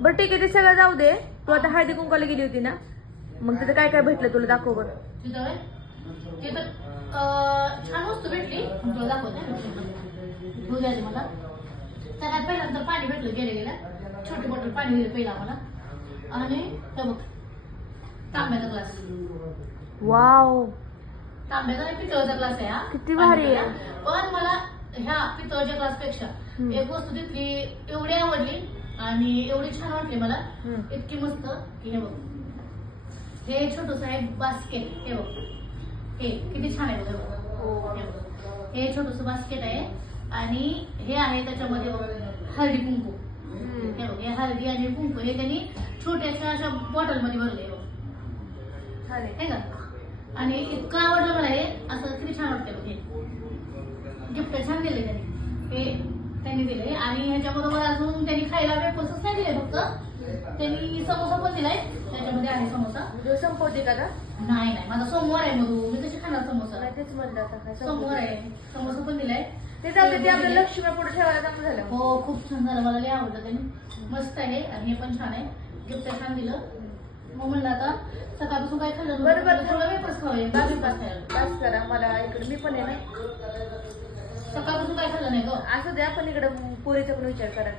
बरं ठीक आहे, ते सगळं जाऊ दे. तू आता हळदी कुंकाला गेली होती ना, मग तिथं काय काय भेटलं तुला, दाखव बरं. तिथं तिथं छान वस्तू भेटली, तुला दाखवते. दूध द्यायचं मला. सगळ्यात पहिल्यांदा पाणी भेटलं गेल्या गेल्या, छोटी बॉटल पाणी दिलं पहिला आम्हाला. आणि हे बघ, तांब्याचा ग्लास. वाव, तांब्याचा आणि पितळचा ग्लास आहे हा. किती भारी आहे. पण मला ह्या पितळच्या ग्लास पेक्षा एक वस्तू तिथली एवढी आवडली आणि एवढी छान वाटली मला, इतकी मस्त की हे बघ, हे छोटस आहे बास्केट. हे बघ, हे किती छान आहे बघ. हे छोटस बास्केट आहे आणि हे आहे त्याच्यामध्ये बघ हळदी कुंकू. हे बघ, हे हळदी आणि कुंकू हे त्यांनी छोट्याशा अशा बॉटल मध्ये भरले हे का. आणि इतकं आवडलं मला हे, असं किती छान वाटतं बघ. हे गिफ्ट छान दिले त्यांनी दिले. आणि ह्याच्याबरोबर अजून त्यांनी खायला वेफर्सच नाही दिले, फक्त त्यांनी समोसा पण दिलाय. त्याच्यामध्ये आहे समोसा. संपवते का? नाही नाही, माझा सोमवार आहे मधू, मी कशी खाणार समोसा. तेच म्हणलं आता सोमवार आहे, समोसा पण दिलाय. ते जाऊ दे, ते आपल्या लक्ष्मी पुढे ठेवायला चांगलं झालं. हो, खूप छान झालं, मला लय आवडलं त्यांनी. मस्त आहे आणि हे पण छान आहे, गिफ्ट छान दिलं. मग म्हणलं आता सकाळपासून काय खाल्लं बरोबर, थोडं वेफर्स खाऊया. बस करा, मला इकडे मी पण आहे ना. सकाळपासून काय खाल्लं नाही ग. असं द्या, पण इकडे पोरीचा पण विचार करा.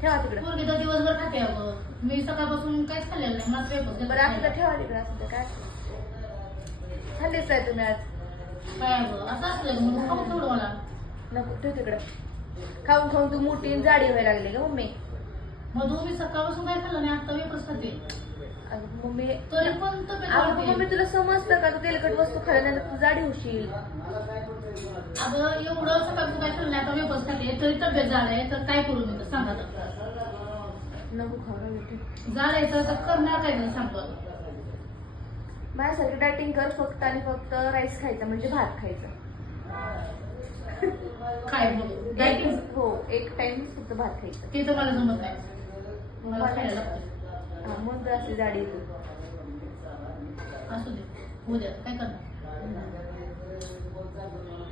ठेवा तिकडे. पोरगी तर दिवसभर खाते अगं, मी सकाळपासून काहीच खाल्लेलं नाही. मला वेफर्स बरं असं तर ठेवा तिकडे. असं काय खाल्लेच आहे तुम्ही आज? काय अगं असं असलं म्हणून खाऊन थोडं मला नको, ठेव तिकडे. खाऊन खाऊन तू मोठी आणि जाडी व्हायला लागली का मम्मी? मधू, मी सकाळपासून काय खाल्लं नाही, आता वेफर्स खाते. मम्मी तरी पण मम्मी तुला समजतं का, तू तेलकट वस्तू खाल्ल्यानंतर तू जाडी होशील. अगं एवढं सकाळपासून काय खाल्लं नाही, आता वेफर्स खाते, तरी तब्येत झाड आहे. तर काय करू मी, तर सांगा तर. नको खाऊ, झाड आहे तर करणार काय तरी सांगतो. माझ्यासारखी डायटिंग कर फक्त, आणि फक्त राईस खायचा, म्हणजे भात खायचा. काय बोलू डायटिंग? हो, एक टाइम फक्त भात खायचं. ते तर मला जमत नाही, मला खायला लागतं. म्हणून तर अशी जाडी येते. असू दे, होऊ द्या, काय करणार.